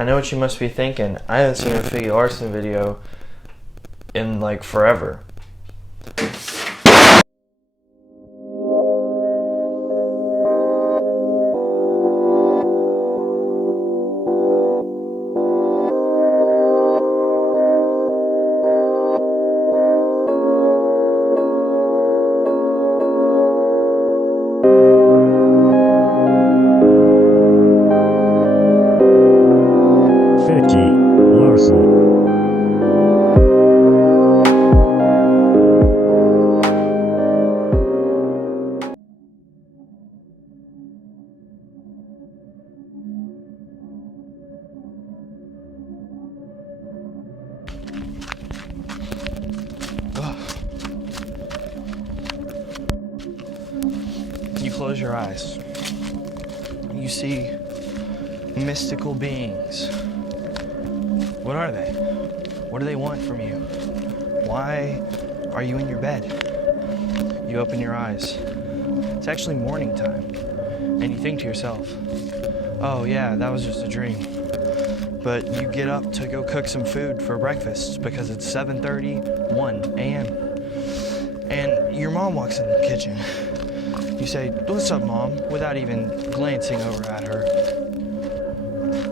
I know what you must be thinking. I haven't seen a Figgy Larson video in like forever. Figgy Larson. You close your eyes. You see mystical beings. What are they? What do they want from you? Why are you in your bed? You open your eyes. It's actually morning time. And you think to yourself, oh yeah, that was just a dream. But you get up to go cook some food for breakfast because it's 7:31 a.m. And your mom walks in the kitchen. You say, "What's up, Mom?" without even glancing over at her.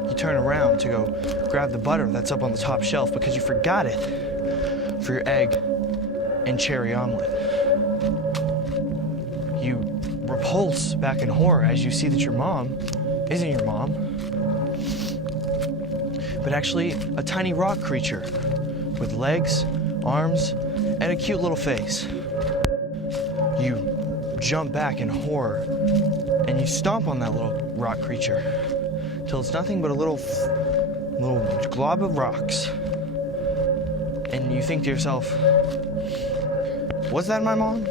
You turn around to go grab the butter that's up on the top shelf because you forgot it for your egg and cherry omelet. You repulse back in horror as you see that your mom isn't your mom, but actually a tiny rock creature with legs, arms, and a cute little face. You jump back in horror and you stomp on that little rock creature till it's nothing but a little glob of rocks. And you think to yourself, was that my mom?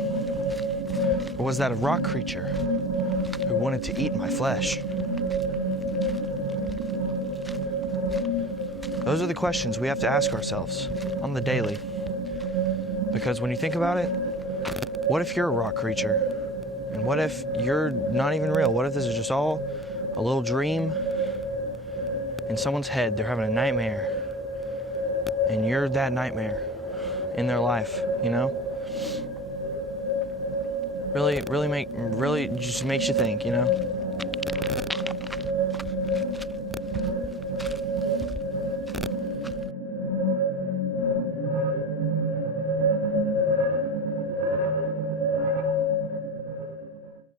Or was that a rock creature who wanted to eat my flesh? Those are the questions we have to ask ourselves on the daily. Because when you think about it, what if you're a rock creature? And what if you're not even real? What if this is just all a little dream in someone's head? They're having a nightmare, and you're that nightmare in their life, you know? Really just makes you think, you know?